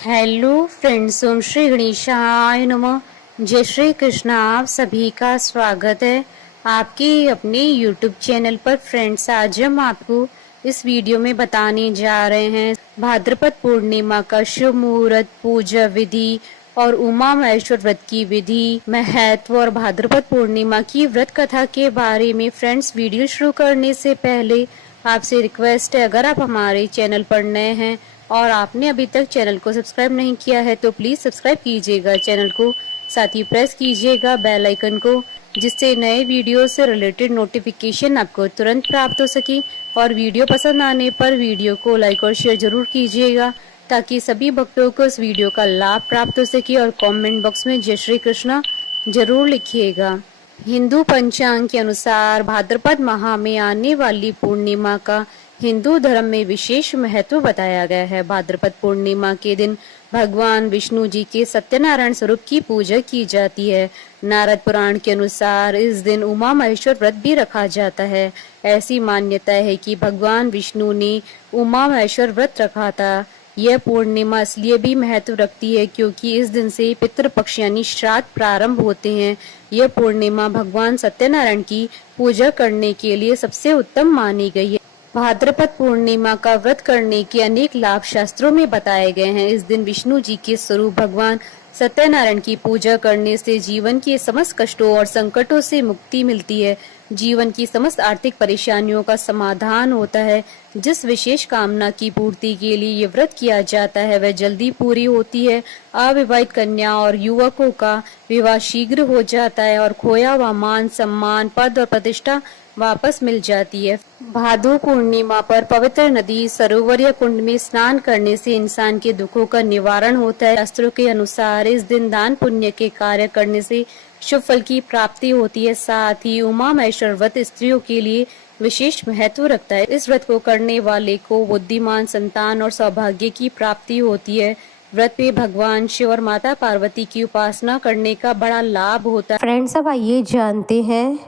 Hello friends, ओम श्री गणेशाय नमः। जय श्री कृष्णा। आप सभी का स्वागत है आपके अपने यूट्यूब चैनल पर। फ्रेंड्स, आज हम आपको इस वीडियो में बताने जा रहे हैं भाद्रपद पूर्णिमा का शुभ मुहूर्त, पूजा विधि और उमा महेश्वर व्रत की विधि, महत्व और भाद्रपद पूर्णिमा की व्रत कथा के बारे में। फ्रेंड्स, वीडियो शुरू करने से पहले आपसे रिक्वेस्ट है, अगर आप हमारे चैनल पर नए हैं और आपने अभी तक चैनल को सब्सक्राइब नहीं किया है तो प्लीज सब्सक्राइब कीजिएगा चैनल को, साथ ही प्रेस कीजिएगा बेल आइकन को, जिससे नए वीडियो से रिलेटेड नोटिफिकेशन आपको तुरंत प्राप्त हो सके। और वीडियो पसंद आने पर वीडियो को लाइक और शेयर जरूर कीजिएगा ताकि सभी भक्तों को इस वीडियो का लाभ प्राप्त हो सके। और कमेंट बॉक्स में जय श्री कृष्णा जरूर लिखिएगा। हिंदू पंचांग के अनुसार भाद्रपद माह में आने वाली पूर्णिमा का हिंदू धर्म में विशेष महत्व बताया गया है। भाद्रपद पूर्णिमा के दिन भगवान विष्णु जी के सत्यनारायण स्वरूप की पूजा की जाती है। नारद पुराण के अनुसार इस दिन उमा महेश्वर व्रत भी रखा जाता है। ऐसी मान्यता है कि भगवान विष्णु ने उमा महेश्वर व्रत रखा था। यह पूर्णिमा इसलिए भी महत्व रखती है क्योंकि इस दिन से पितृपक्ष यानी श्राद्ध प्रारंभ होते हैं। यह पूर्णिमा भगवान सत्यनारायण की पूजा करने के लिए सबसे उत्तम मानी गई है। भाद्रपद पूर्णिमा का व्रत करने के अनेक लाभ शास्त्रों में बताए गए हैं। इस दिन विष्णु जी के स्वरूप भगवान सत्यनारायण की पूजा करने से जीवन के समस्त कष्टों और संकटों से मुक्ति मिलती है। जीवन की समस्त आर्थिक परेशानियों का समाधान होता है। जिस विशेष कामना की पूर्ति के लिए ये व्रत किया जाता है वह जल्दी पूरी होती है। अविवाहित कन्या और युवकों का विवाह शीघ्र हो जाता है और खोया हुआ मान सम्मान, पद और प्रतिष्ठा वापस मिल जाती है। भादो पूर्णिमा पर पवित्र नदी, सरोवर या कुंड में स्नान करने से इंसान के दुखों का निवारण होता है। शास्त्रों के अनुसार इस दिन दान पुण्य के कार्य करने से शुभ फल की प्राप्ति होती है। साथ ही उमा महेश्वर व्रत स्त्रियों के लिए विशेष महत्व रखता है। इस व्रत को करने वाले को बुद्धिमान संतान और सौभाग्य की प्राप्ति होती है। व्रत में भगवान शिव और माता पार्वती की उपासना करने का बड़ा लाभ होता है। फ्रेंड्स, अब आइए जानते हैं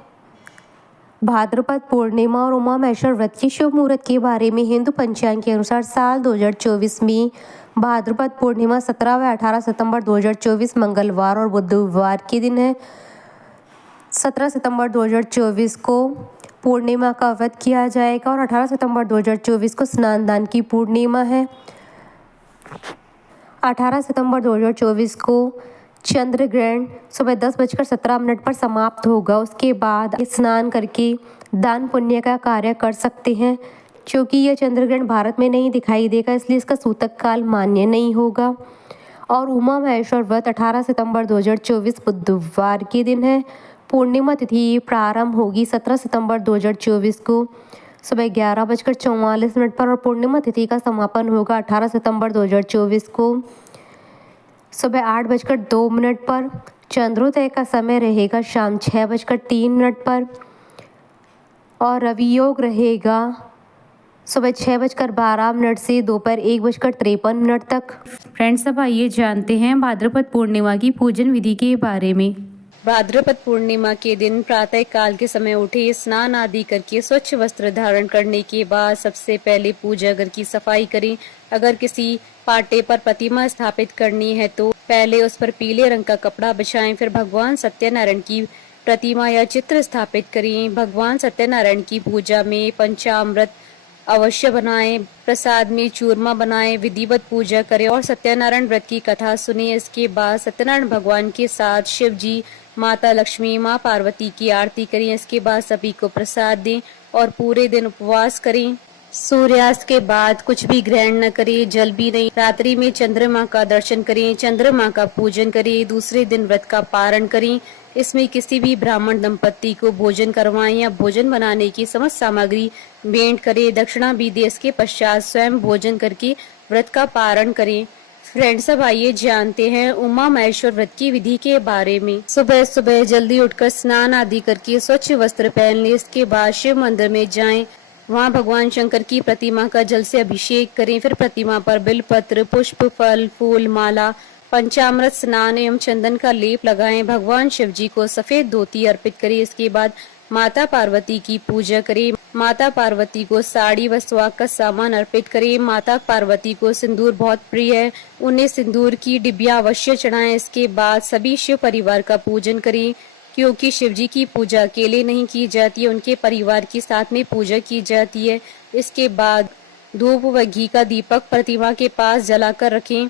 भाद्रपद पूर्णिमा और उमा महेश्वर व्रत की शुभ मुहूर्त के बारे में। हिंदू पंचांग के अनुसार साल 2024 में भाद्रपद पूर्णिमा 17 व 18 सितंबर 2024 मंगलवार और बुधवार के दिन है। 17 सितंबर 2024 को पूर्णिमा का व्रत किया जाएगा और 18 सितंबर 2024 को स्नान दान की पूर्णिमा है। 18 सितंबर 2024 को चंद्र ग्रहण सुबह 10:17 पर समाप्त होगा। उसके बाद स्नान करके दान पुण्य का कार्य कर सकते हैं। क्योंकि यह चंद्र ग्रहण भारत में नहीं दिखाई देगा इसलिए इसका सूतक काल मान्य नहीं होगा। और उमा महेश्वर व्रत 18 सितंबर 2024 बुधवार के दिन है। पूर्णिमा तिथि प्रारंभ होगी 17 सितंबर 2024 को सुबह 11:44 पर और पूर्णिमा तिथि का समापन होगा 18 सितंबर 2024 को सुबह 8:02 पर। चंद्रोदय का समय रहेगा शाम 6:03 पर और रवि योग रहेगा सुबह 6:12 से दोपहर 1:53 तक। फ्रेंड्स, अब आइए जानते हैं भाद्रपद पूर्णिमा की पूजन विधि के बारे में। भाद्रपद पूर्णिमा के दिन प्रातः काल के समय उठे, स्नान आदि करके स्वच्छ वस्त्र धारण करने के बाद सबसे पहले पूजा घर की सफाई करें। अगर किसी पाटे पर प्रतिमा स्थापित करनी है तो पहले उस पर पीले रंग का कपड़ा बिछाएं, फिर भगवान सत्यनारायण की प्रतिमा या चित्र स्थापित करें। भगवान सत्यनारायण की पूजा में पंचामृत अवश्य बनाएं, प्रसाद में चूरमा बनाएं, विधिवत पूजा करें और सत्यनारायण व्रत की कथा सुने। इसके बाद सत्यनारायण भगवान के साथ शिव जी, माता लक्ष्मी, माँ पार्वती की आरती करें। इसके बाद सभी को प्रसाद दें और पूरे दिन उपवास करें। सूर्यास्त के बाद कुछ भी ग्रहण न करें, जल भी नहीं। रात्रि में चंद्रमा का दर्शन करें, चंद्रमा का पूजन करें। दूसरे दिन व्रत का पारण करें। इसमें किसी भी ब्राह्मण दंपति को भोजन करवाएं या भोजन बनाने की समस्त सामग्री भेंट करें। दक्षिणा भी दें। इसके पश्चात स्वयं भोजन करके व्रत का पारण करें। फ्रेंड्स, अब आइए जानते हैं उमा महेश्वर व्रत की विधि के बारे में। सुबह सुबह जल्दी उठकर स्नान आदि करके स्वच्छ वस्त्र पहन लें। इसके बाद शिव मंदिर में जाएं, वहां भगवान शंकर की प्रतिमा का जल से अभिषेक करें। फिर प्रतिमा पर बिलपत्र, पुष्प, फल, फूल, माला, पंचामृत, स्नान एवं चंदन का लेप लगाएं। भगवान शिव जी को सफेद धोती अर्पित करें। इसके बाद माता पार्वती की पूजा करें। माता पार्वती को साड़ी व सुहाग का सामान अर्पित करें। माता पार्वती को सिंदूर बहुत प्रिय है, उन्हें सिंदूर की डिबिया अवश्य चढ़ाएं। इसके बाद सभी शिव परिवार का पूजन करें, क्योंकि शिव जी की पूजा अकेले नहीं की जाती है, उनके परिवार के साथ में पूजा की जाती है। इसके बाद धूप व घी का दीपक प्रतिमा के पास जलाकर रखें।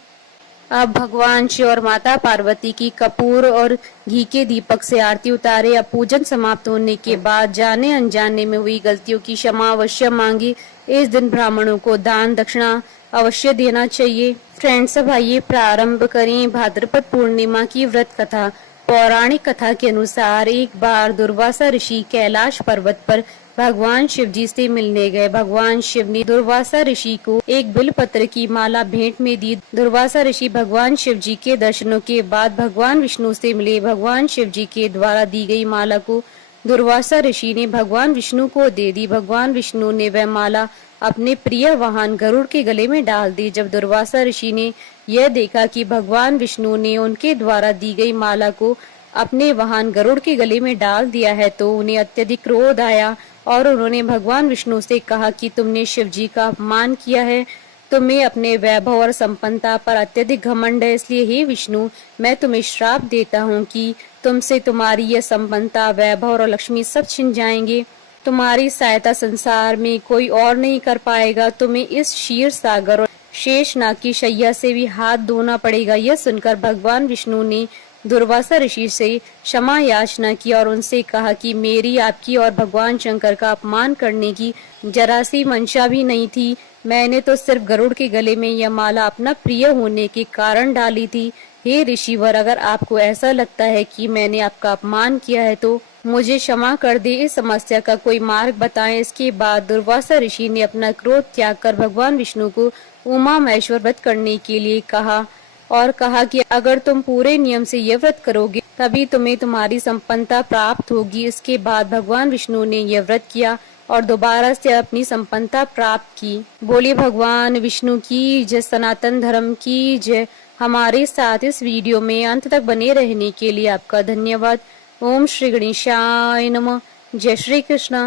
अब भगवान शिव और माता पार्वती की कपूर और घी के दीपक से आरती उतारे। अब पूजन समाप्त होने के बाद जाने अनजाने में हुई गलतियों की क्षमा अवश्य मांगी। इस दिन ब्राह्मणों को दान दक्षिणा अवश्य देना चाहिए। फ्रेंड्स, अब आइए प्रारंभ करें भाद्रपद पूर्णिमा की व्रत कथा। पौराणिक कथा के अनुसार एक बार दुर्वासा ऋषि कैलाश पर्वत पर भगवान शिव जी से मिलने गए। भगवान शिव ने दुर्वासा ऋषि को एक बिलपत्र की माला भेंट में दी। दुर्वासा ऋषि भगवान शिव जी के दर्शनों के बाद भगवान विष्णु से मिले। भगवान शिव जी के द्वारा दी गई माला को दुर्वासा ऋषि ने भगवान विष्णु को दे दी। भगवान विष्णु ने वह माला अपने प्रिय वाहन गरुड़ के गले में डाल दी। जब दुर्वासा ऋषि ने यह देखा कि भगवान विष्णु ने उनके द्वारा दी गई माला को अपने वाहन गरुड़ के गले में डाल दिया है, तो उन्हें अत्यधिक क्रोध आया और उन्होंने भगवान विष्णु से कहा कि तुमने शिव जी का अपमान किया है, तुम्हें अपने वैभव और संपन्नता पर अत्यधिक घमंड है, इसलिए हे विष्णु, मैं तुम्हें श्राप देता हूँ कि तुमसे तुम्हारी यह संपन्नता, वैभव और लक्ष्मी सब छिन जाएंगे। तुम्हारी सहायता संसार में कोई और नहीं कर पाएगा। तुम्हें इस क्षीर सागर और शेषनाग की शैया से भी हाथ धोना पड़ेगा। यह सुनकर भगवान विष्णु ने दुर्वासा ऋषि से क्षमा याचना की और उनसे कहा कि मेरी आपकी और भगवान शंकर का अपमान करने की जरा सी मंशा भी नहीं थी। मैंने तो सिर्फ गरुड़ के गले में यह माला अपना प्रिय होने के कारण डाली थी। हे ऋषिवर, अगर आपको ऐसा लगता है कि मैंने आपका अपमान किया है तो मुझे क्षमा कर दे, इस समस्या का कोई मार्ग बताएं। इसके बाद दुर्वासा ऋषि ने अपना क्रोध त्याग कर भगवान विष्णु को उमा महेश्वर व्रत करने के लिए कहा और कहा कि अगर तुम पूरे नियम से यह व्रत करोगे तभी तुम्हें तुम्हारी संपन्नता प्राप्त होगी। इसके बाद भगवान विष्णु ने यह व्रत किया और दोबारा से अपनी संपन्नता प्राप्त की। बोलिए भगवान विष्णु की जय, सनातन धर्म की जय। हमारे साथ इस वीडियो में अंत तक बने रहने के लिए आपका धन्यवाद। ओम श्री गणेशाय नमः। जय श्री कृष्णा।